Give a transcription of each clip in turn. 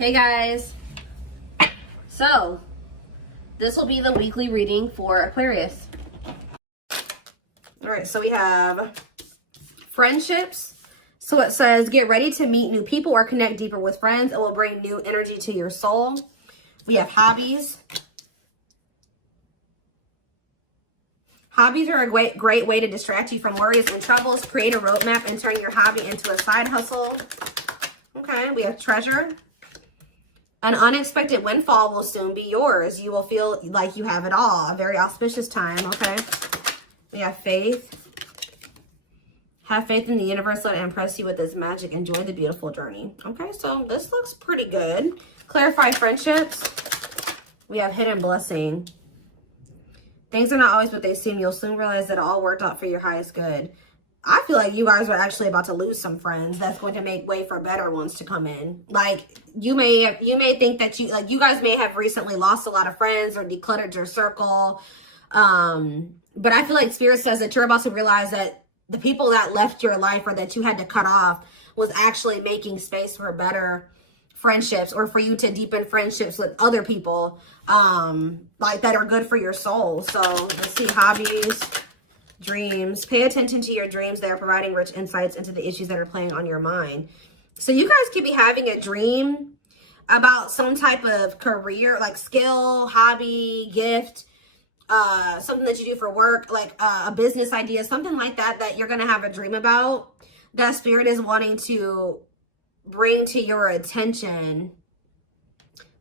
Hey guys, so this will be the weekly reading for Aquarius. All right, so we have friendships. So it says, get ready to meet new people or connect deeper with friends. It will bring new energy to your soul. We have hobbies. Hobbies are a great way to distract you from worries and troubles. Create a roadmap and turn your hobby into a side hustle. Okay, we have treasure. An unexpected windfall will soon be yours. You will feel like you have it all. A very auspicious time, okay? We have faith. Have faith in the universe. Let it impress you with its magic. Enjoy the beautiful journey. Okay, so this looks pretty good. Clarify friendships. We have hidden blessing. Things are not always what they seem. You'll soon realize that it all worked out for your highest good. I feel like you guys are actually about to lose some friends. That's going to make way for better ones to come in. Like you may think that you guys may have recently lost a lot of friends or decluttered your circle. But I feel like Spirit says that you're about to realize that the people that left your life or that you had to cut off was actually making space for better friendships, or for you to deepen friendships with other people like that are good for your soul. So let's see, hobbies. Dreams. Pay attention to your dreams. They are providing rich insights into the issues that are playing on your mind. So you guys could be having a dream about some type of career, like skill, hobby, gift, something that you do for work, like a business idea, something like that, that you're going to have a dream about, that Spirit is wanting to bring to your attention.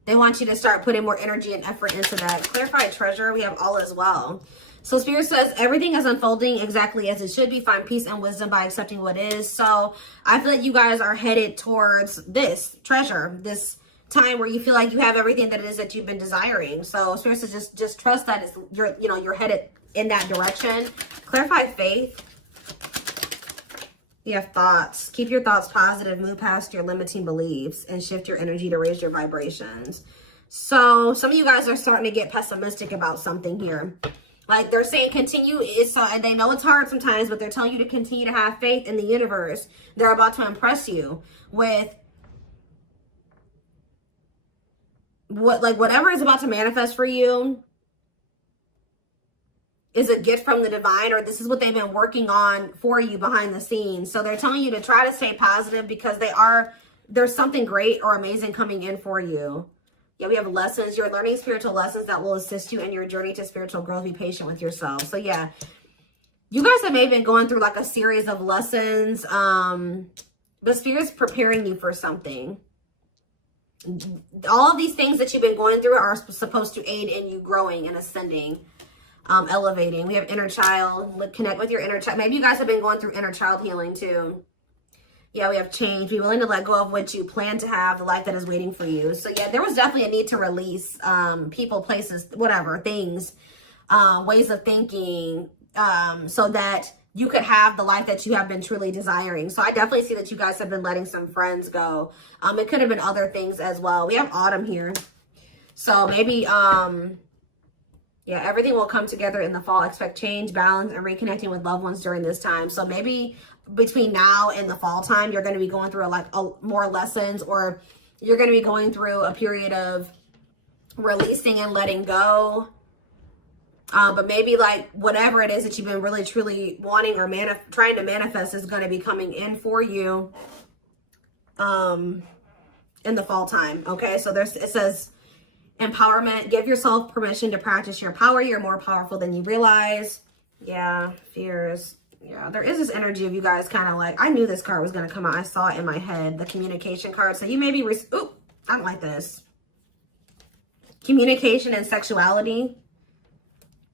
They want you to start putting more energy and effort into that. Clarify treasure. We have all as well. So Spirit says everything is unfolding exactly as it should be. Find peace and wisdom by accepting what is. So I feel like you guys are headed towards this treasure, this time where you feel like you have everything that it is that you've been desiring. So Spirit says just trust that you're headed in that direction. Clarify faith. You have thoughts. Keep your thoughts positive. Move past your limiting beliefs and shift your energy to raise your vibrations. So some of you guys are starting to get pessimistic about something here. Like they're saying continue, and they know it's hard sometimes, but they're telling you to continue to have faith in the universe. They're about to impress you with whatever is about to manifest for you is a gift from the divine, or this is what they've been working on for you behind the scenes. So they're telling you to try to stay positive because there's something great or amazing coming in for you. Yeah, we have lessons. You're learning spiritual lessons that will assist you in your journey to spiritual growth. Be patient with yourself. So yeah, you guys have maybe been going through like a series of lessons. But Spirit's preparing you for something. All of these things that you've been going through are supposed to aid in you growing and ascending, elevating. We have inner child. Connect with your inner child. Maybe you guys have been going through inner child healing too. Yeah, we have change. Be willing to let go of what you plan to have, the life that is waiting for you. So yeah, there was definitely a need to release people, places, whatever, things, ways of thinking, so that you could have the life that you have been truly desiring. So I definitely see that you guys have been letting some friends go. It could have been other things as well. We have autumn here. So maybe, yeah, everything will come together in the fall. Expect change, balance, and reconnecting with loved ones during this time. So maybe between now and the fall time, you're going to be going through more lessons, or you're going to be going through a period of releasing and letting go. But maybe like whatever it is that you've been really truly wanting or trying to manifest is going to be coming in for you in the fall time. Okay, so it says empowerment. Give yourself permission to practice your power. You're more powerful than you realize. Yeah, fears. Yeah, there is this energy of you guys kind of like, I knew this card was going to come out. I saw it in my head, the communication card. So you may be, ooh, I don't like this. Communication and sexuality.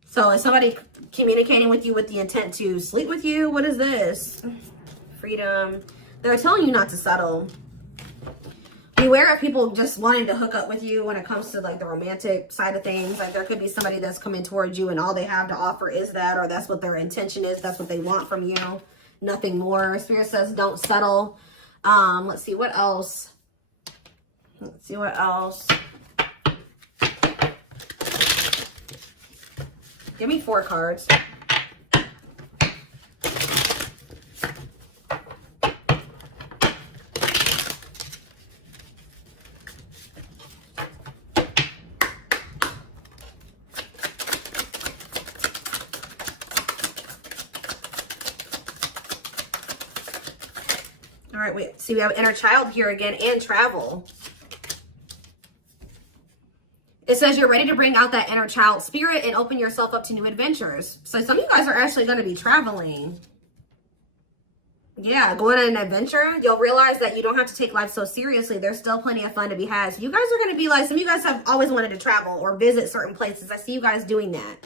So is somebody communicating with you with the intent to sleep with you? What is this? Freedom. They're telling you not to settle. Beware of people just wanting to hook up with you when it comes to like the romantic side of things. Like there could be somebody that's coming towards you and all they have to offer is that, or that's what their intention is. That's what they want from you. Nothing more. Spirit says don't settle. Let's see what else. Let's see what else. Give me 4 cards. right, wait. See, we have inner child here again and travel. It says you're ready to bring out that inner child spirit and open yourself up to new adventures. So some of you guys are actually going to be traveling. Yeah, going on an adventure. You'll realize that you don't have to take life so seriously. There's still plenty of fun to be had. So you guys are going to be like, some of you guys have always wanted to travel or visit certain places. I see you guys doing that.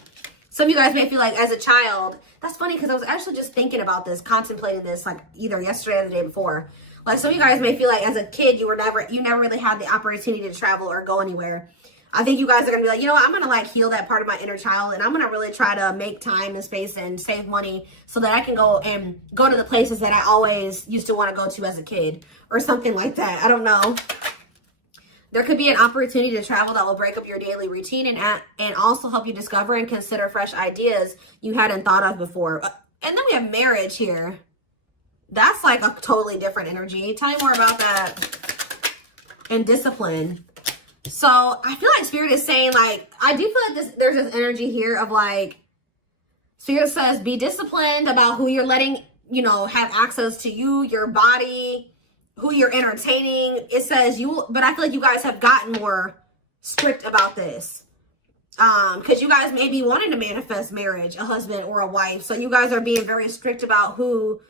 Some of you guys may feel like as a child, that's funny because I was actually just thinking about this, contemplating this like either yesterday or the day before. Like some of you guys may feel like as a kid, you never really had the opportunity to travel or go anywhere. I think you guys are going to be like, you know what, I'm going to like heal that part of my inner child and I'm going to really try to make time and space and save money so that I can go to the places that I always used to want to go to as a kid or something like that. I don't know. There could be an opportunity to travel that will break up your daily routine and also help you discover and consider fresh ideas you hadn't thought of before. And then we have marriage here. That's like a totally different energy. Tell me more about that. And discipline. So I feel like Spirit is saying, like, I do feel like there's this energy here of like, Spirit says, be disciplined about who you're letting, you know, have access to you, your body, who you're entertaining. It says but I feel like you guys have gotten more strict about this. Because you guys may be wanting to manifest marriage, a husband or a wife. So you guys are being very strict about who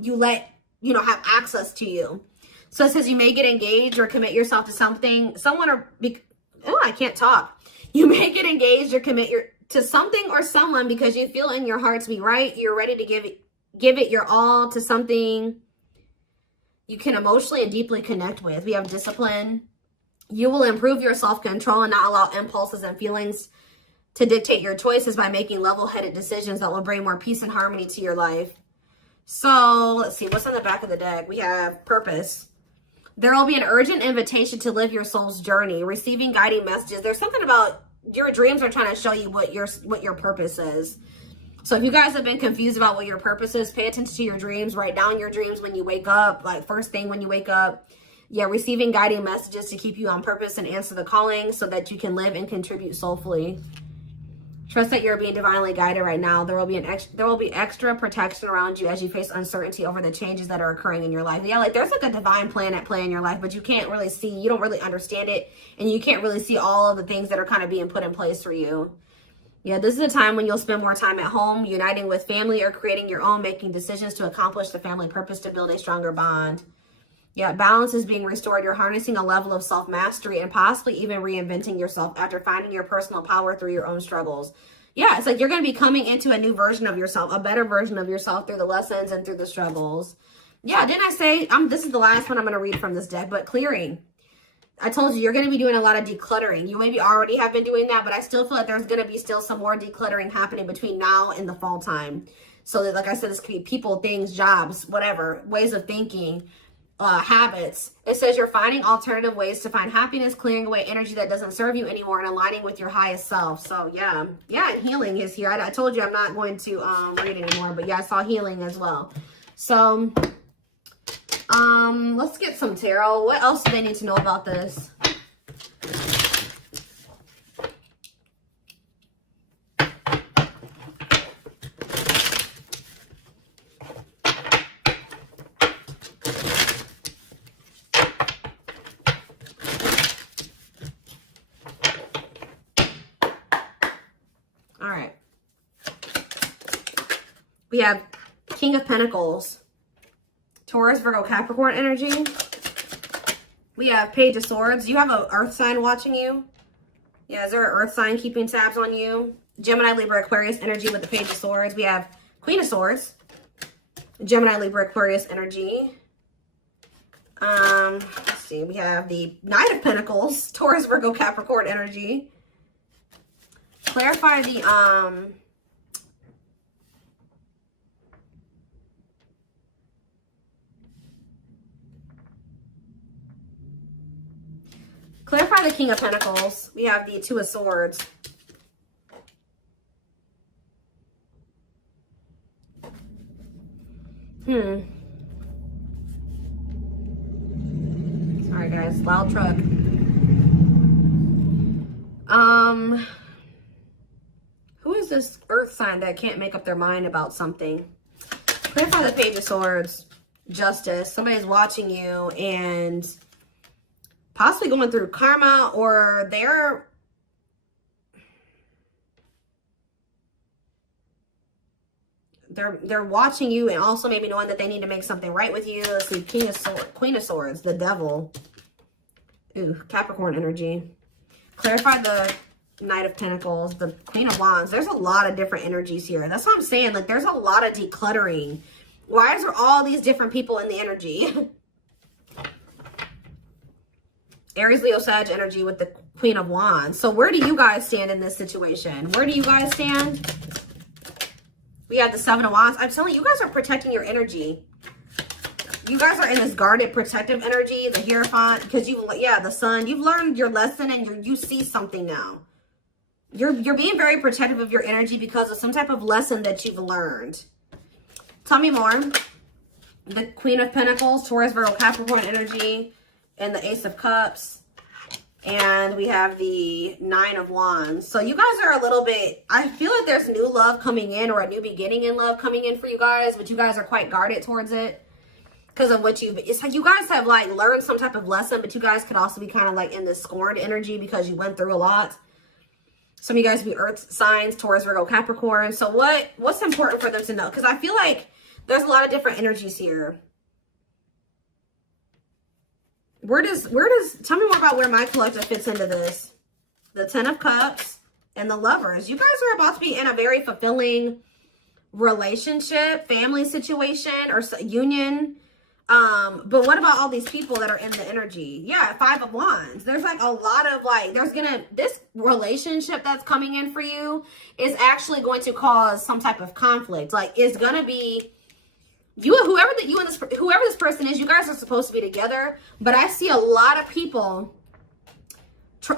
you let, you know, have access to you. So it says you may get engaged or commit yourself to something, I can't talk. You may get engaged or commit to something or someone because you feel in your heart to be right. You're ready to give it your all to something you can emotionally and deeply connect with. We have discipline. You will improve your self-control and not allow impulses and feelings to dictate your choices by making level-headed decisions that will bring more peace and harmony to your life. So let's see, what's on the back of the deck? We have purpose. There will be an urgent invitation to live your soul's journey, receiving guiding messages. There's something about your dreams are trying to show you what your purpose is. So if you guys have been confused about what your purpose is, pay attention to your dreams. Write down your dreams when you wake up, like first thing when you wake up. Yeah, receiving guiding messages to keep you on purpose and answer the calling so that you can live and contribute soulfully. Trust that you're being divinely guided right now. There will be extra protection around you as you face uncertainty over the changes that are occurring in your life. Yeah, like there's like a divine plan at play in your life, but you can't really see, you don't really understand it, and you can't really see all of the things that are kind of being put in place for you. Yeah, this is a time when you'll spend more time at home, uniting with family or creating your own, making decisions to accomplish the family purpose to build a stronger bond. Yeah, balance is being restored. You're harnessing a level of self-mastery and possibly even reinventing yourself after finding your personal power through your own struggles. Yeah, it's like you're going to be coming into a new version of yourself, a better version of yourself through the lessons and through the struggles. Yeah, didn't I say, this is the last one I'm going to read from this deck, but clearing. I told you, you're going to be doing a lot of decluttering. You maybe already have been doing that, but I still feel like there's going to be still some more decluttering happening between now and the fall time. So that, like I said, this could be people, things, jobs, whatever, ways of thinking, habits. It says you're finding alternative ways to find happiness, clearing away energy that doesn't serve you anymore, and aligning with your highest self. So yeah, and healing is here. I told you I'm not going to read anymore, but yeah, I saw healing as well. So let's get some tarot. What else do they need to know about this? We have King of Pentacles, Taurus, Virgo, Capricorn energy. We have Page of Swords. You have an earth sign watching you. Yeah, is there an earth sign keeping tabs on you? Gemini, Libra, Aquarius energy with the Page of Swords. We have Queen of Swords, Gemini, Libra, Aquarius energy. Let's see. We have the Knight of Pentacles, Taurus, Virgo, Capricorn energy. Clarify the clarify the King of Pentacles. We have the Two of Swords. Sorry guys, loud truck. Who is this earth sign that can't make up their mind about something? Clarify the Page of Swords. Justice. Somebody's watching you and possibly going through karma, or they're watching you and also maybe knowing that they need to make something right with you. Let's see, Queen of Swords, the Devil. Ooh, Capricorn energy. Clarify the Knight of Pentacles, the Queen of Wands. There's a lot of different energies here. That's what I'm saying. Like, there's a lot of decluttering. Why is there all these different people in the energy? Aries, Leo, Sag energy with the Queen of Wands. So where do you guys stand in this situation? Where do you guys stand? We have the Seven of Wands. I'm telling you, you guys are protecting your energy. You guys are in this guarded, protective energy. The Hierophant, because the Sun. You've learned your lesson and you see something now. You're being very protective of your energy because of some type of lesson that you've learned. Tell me more. The Queen of Pentacles, Taurus, Virgo, Capricorn energy, and the Ace of Cups. And we have the Nine of Wands. So you guys are a little bit, I feel like there's new love coming in, or a new beginning in love coming in for you guys, but you guys are quite guarded towards it because of what it's like you guys have like learned some type of lesson, but you guys could also be kind of like in this scorned energy because you went through a lot. Some of you guys be earth signs, Taurus, Virgo, Capricorn. So what's important for them to know? Because I feel like there's a lot of different energies here. Where does, tell me more about where my collective fits into this. The Ten of Cups and the Lovers. You guys are about to be in a very fulfilling relationship, family situation, or union. But what about all these people that are in the energy? Yeah, Five of Wands. There's like a lot of like, this relationship that's coming in for you is actually going to cause some type of conflict. Like, it's going to be, whoever this person is, you guys are supposed to be together, but I see a lot of people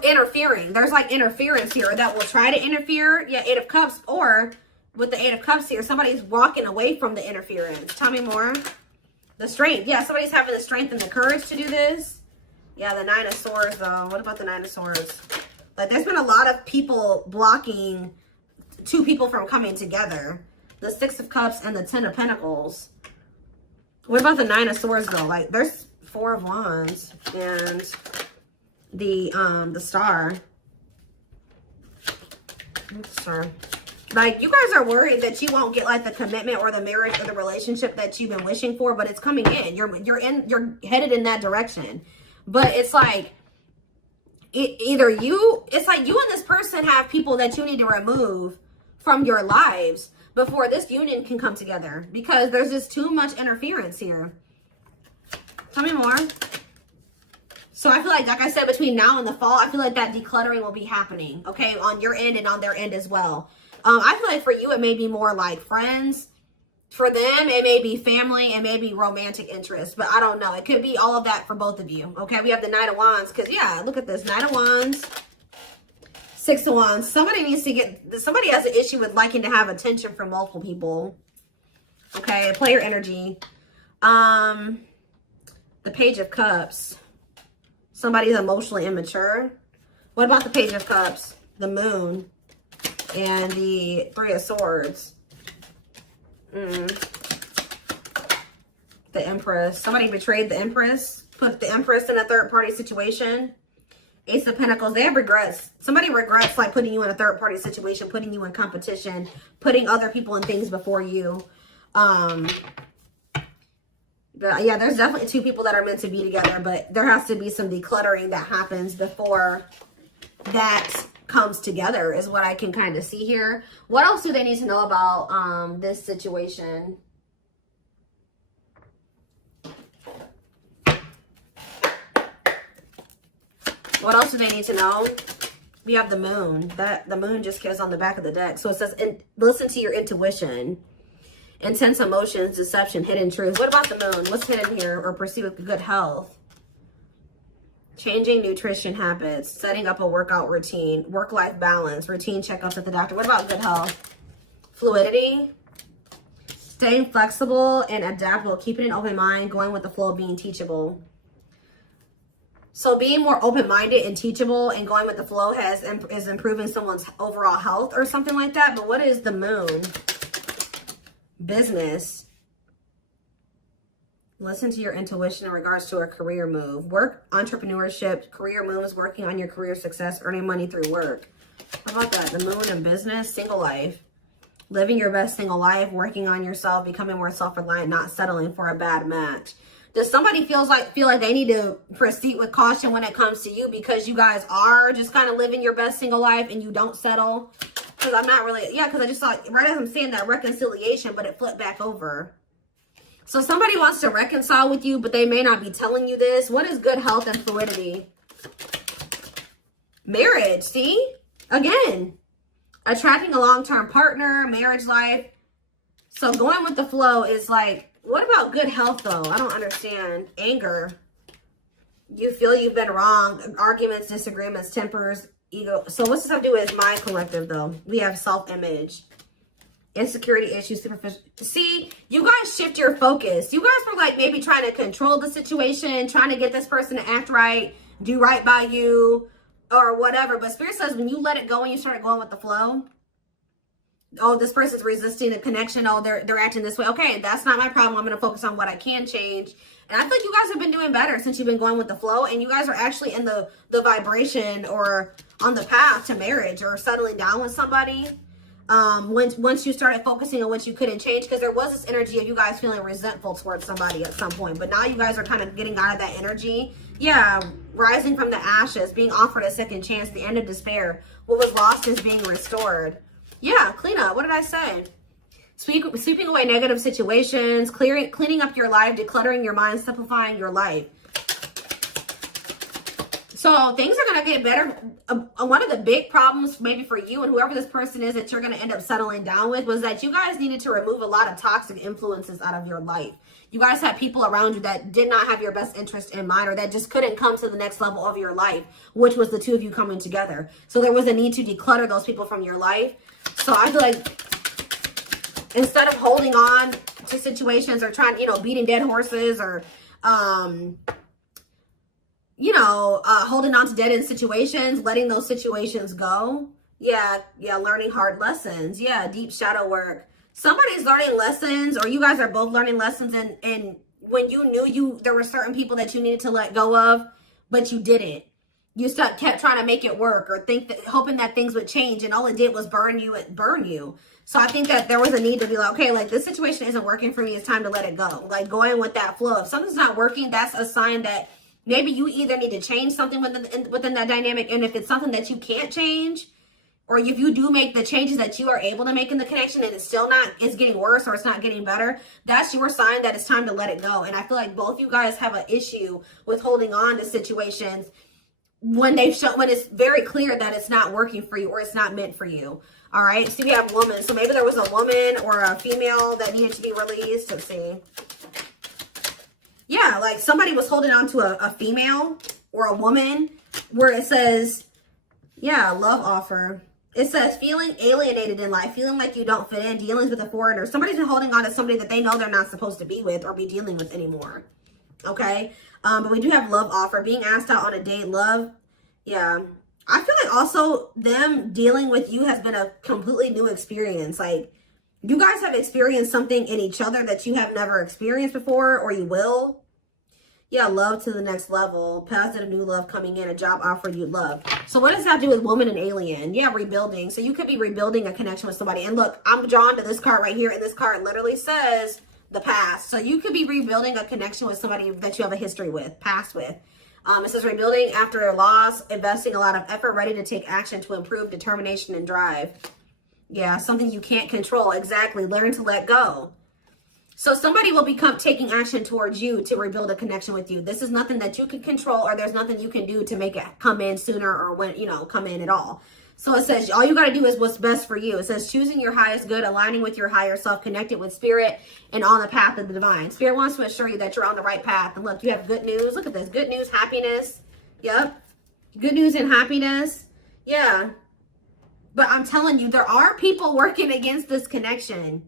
interfering. There's like interference here that will try to interfere. Yeah, Eight of Cups, or with the Eight of Cups here, somebody's walking away from the interference. Tell me more. The strength. Yeah, somebody's having the strength and the courage to do this. Yeah, the Nine of Swords, though. What about the Nine of Swords? Like, there's been a lot of people blocking two people from coming together. The Six of Cups and the Ten of Pentacles. What about the Nine of Swords, though? Like, there's Four of Wands and the Star. Star. Like, you guys are worried that you won't get like the commitment or the marriage or the relationship that you've been wishing for, but it's coming in. You're headed in that direction. But it's like it's like you and this person have people that you need to remove from your lives before this union can come together, because there's just too much interference here. Tell me more. So I feel like I said, between now and the fall, I feel like that decluttering will be happening, okay, on your end and on their end as well. I feel like for you, it may be more like friends. For them, it may be family, and maybe romantic interest, but I don't know. It could be all of that for both of you, okay? We have the Knight of Wands, because, yeah, look at this. Knight of Wands, Six of Wands. Somebody has an issue with liking to have attention from multiple people, okay? Player energy. The Page of Cups. Somebody's emotionally immature. What about the Page of Cups? The Moon. And the Three of Swords. The Empress. Somebody betrayed the Empress. Put the Empress in a third-party situation. Ace of Pentacles. They have regrets. Somebody regrets like putting you in a third-party situation, putting you in competition, putting other people and things before you. But yeah, there's definitely two people that are meant to be together, but there has to be some decluttering that happens before that comes together, is what I can kind of see here. What else do they need to know about this situation? What else do they need to know? We have the Moon. The Moon just goes on the back of the deck. So it says, listen to your intuition. Intense emotions, deception, hidden truth. What about the Moon? What's hidden here? Or pursue with good health. Changing nutrition habits, setting up a workout routine, work-life balance, routine checkups at the doctor. What about good health? Fluidity, staying flexible and adaptable, keeping an open mind, going with the flow, being teachable. So being more open-minded and teachable and going with the flow is improving someone's overall health or something like that. But what is the Moon? Business. Listen to your intuition in regards to a career move. Work, entrepreneurship, career moves, working on your career success, earning money through work. How about that? The moon and business, single life. Living your best single life, working on yourself, becoming more self-reliant, not settling for a bad match. Does somebody feel like they need to proceed with caution when it comes to you because you guys are just kind of living your best single life and you don't settle? Because I'm not really, yeah, because I just saw, right as I'm saying that, reconciliation, but it flipped back over. So somebody wants to reconcile with you, but they may not be telling you this. What is good health and fluidity? Marriage, see? Again, attracting a long-term partner, marriage life. So going with the flow is like, what about good health though? I don't understand. Anger. You feel you've been wrong. Arguments, disagreements, tempers, ego. So what's this have to do with my collective though? We have self-image. Insecurity issues, superficial. See, you guys shift your focus. You guys were like maybe trying to control the situation, trying to get this person to act right, do right by you, or whatever. But Spirit says when you let it go and you start going with the flow, oh, this person's resisting the connection. Oh, they're acting this way. Okay, that's not my problem. I'm going to focus on what I can change. And I think you guys have been doing better since you've been going with the flow. And you guys are actually in the vibration or on the path to marriage or settling down with somebody. Once you started focusing on what you couldn't change, because there was this energy of you guys feeling resentful towards somebody at some point, but now you guys are kind of getting out of that energy. Yeah, rising from the ashes, being offered a second chance, the end of despair. What was lost is being restored. Yeah, clean up. What did I say? Sweeping away negative situations, cleaning up your life, decluttering your mind, simplifying your life. So things are going to get better. One of the big problems maybe for you and whoever this person is that you're going to end up settling down with was that you guys needed to remove a lot of toxic influences out of your life. You guys had people around you that did not have your best interest in mind or that just couldn't come to the next level of your life, which was the two of you coming together. So there was a need to declutter those people from your life. So I feel like instead of holding on to situations or trying, beating dead horses or, holding on to dead end situations, letting those situations go. Yeah, learning hard lessons. Yeah, deep shadow work. Somebody's learning lessons, or you guys are both learning lessons, and when you knew there were certain people that you needed to let go of, but you didn't. You kept trying to make it work or hoping that things would change, and all it did was burn you. So I think that there was a need to be like, okay, like this situation isn't working for me. It's time to let it go. Like going with that flow. If something's not working, that's a sign that maybe you either need to change something within that dynamic. And if it's something that you can't change, or if you do make the changes that you are able to make in the connection and it's getting worse or it's not getting better, that's your sign that it's time to let it go. And I feel like both you guys have an issue with holding on to situations when it's very clear that it's not working for you or it's not meant for you. All right. So we have woman. So maybe there was a woman or a female that needed to be released. Let's see. Yeah, like somebody was holding on to a female or a woman where it says, yeah, love offer. It says feeling alienated in life, feeling like you don't fit in, dealings with a foreigner. Somebody's been holding on to somebody that they know they're not supposed to be with or be dealing with anymore. Okay. But we do have love offer, being asked out on a date, love. Yeah. I feel like also them dealing with you has been a completely new experience. Like you guys have experienced something in each other that you have never experienced before, or you will. Yeah, love to the next level. Positive new love coming in, a job offer you love. So what does that do with woman and alien? Yeah, rebuilding. So you could be rebuilding a connection with somebody. And look, I'm drawn to this card right here. And this card literally says the past. So you could be rebuilding a connection with somebody that you have a history with, past with. It says rebuilding after a loss, investing a lot of effort, ready to take action to improve, determination and drive. Yeah, something you can't control. Exactly. Learn to let go. So somebody will become taking action towards you to rebuild a connection with you. This is nothing that you can control, or there's nothing you can do to make it come in sooner or when, come in at all. So it says all you got to do is what's best for you. It says choosing your highest good, aligning with your higher self, connected with spirit, and on the path of the divine. Spirit wants to assure you that you're on the right path. And look, you have good news. Look at this. Good news, happiness. Yep. Good news and happiness. Yeah. But I'm telling you, there are people working against this connection.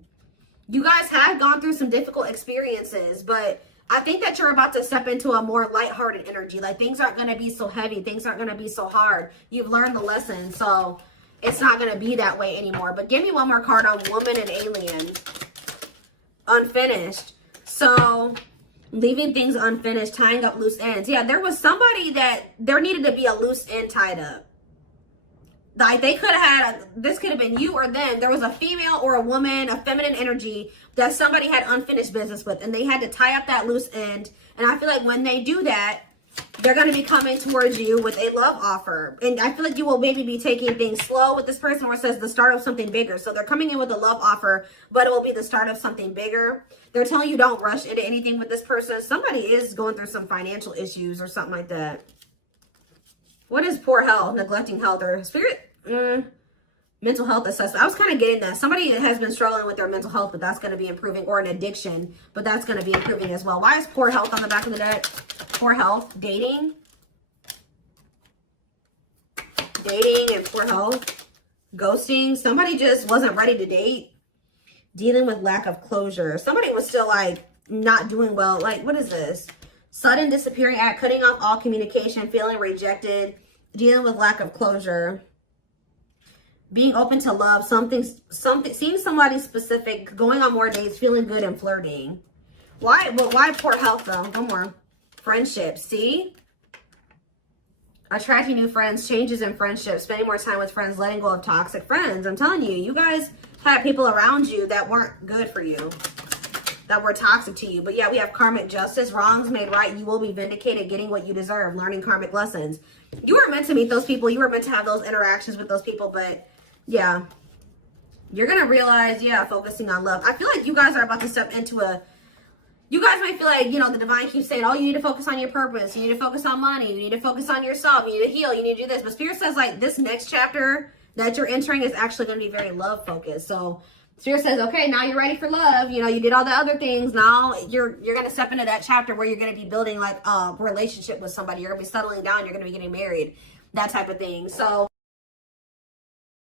You guys have gone through some difficult experiences, but I think that you're about to step into a more lighthearted energy. Like things aren't going to be so heavy. Things aren't going to be so hard. You've learned the lesson, so it's not going to be that way anymore. But give me one more card on woman and alien. Unfinished. So leaving things unfinished, tying up loose ends. Yeah, there was somebody that there needed to be a loose end tied up. Like they could have had, this could have been you or them. There was a female or a woman, a feminine energy that somebody had unfinished business with, and they had to tie up that loose end. And I feel like when they do that, they're going to be coming towards you with a love offer. And I feel like you will maybe be taking things slow with this person, where it says the start of something bigger. So they're coming in with a love offer, but it will be the start of something bigger. They're telling you don't rush into anything with this person. Somebody is going through some financial issues or something like that. What is poor health, neglecting health, or spirit? Mental health assessment. I was kind of getting that. Somebody has been struggling with their mental health, but that's going to be improving, or an addiction, but that's going to be improving as well. Why is poor health on the back of the deck? Poor health, dating and poor health, ghosting. Somebody just wasn't ready to date, dealing with lack of closure. Somebody was still like not doing well. Like, what is this? Sudden disappearing act, cutting off all communication, feeling rejected, dealing with lack of closure, being open to love, something, seeing somebody specific, going on more dates, feeling good, and flirting. Why poor health though? One more. Friendships. See? Attracting new friends, changes in friendships, spending more time with friends, letting go of toxic friends. I'm telling you, you guys had people around you that weren't good for you, that were toxic to you. But yeah, we have karmic justice, wrongs made right. You will be vindicated, getting what you deserve, learning karmic lessons. You were meant to meet those people. You were meant to have those interactions with those people. But yeah, you're going to realize, yeah, focusing on love. I feel like you guys are about to step into a, you guys might feel like, you know, the divine keeps saying, oh, you need to focus on your purpose. You need to focus on money. You need to focus on yourself. You need to heal. You need to do this. But Spirit says, like, this next chapter that you're entering is actually going to be very love focused. So Spirit says, okay, now you're ready for love. You know, you did all the other things. Now you're going to step into that chapter where you're going to be building like a relationship with somebody. You're going to be settling down. You're going to be getting married, that type of thing. So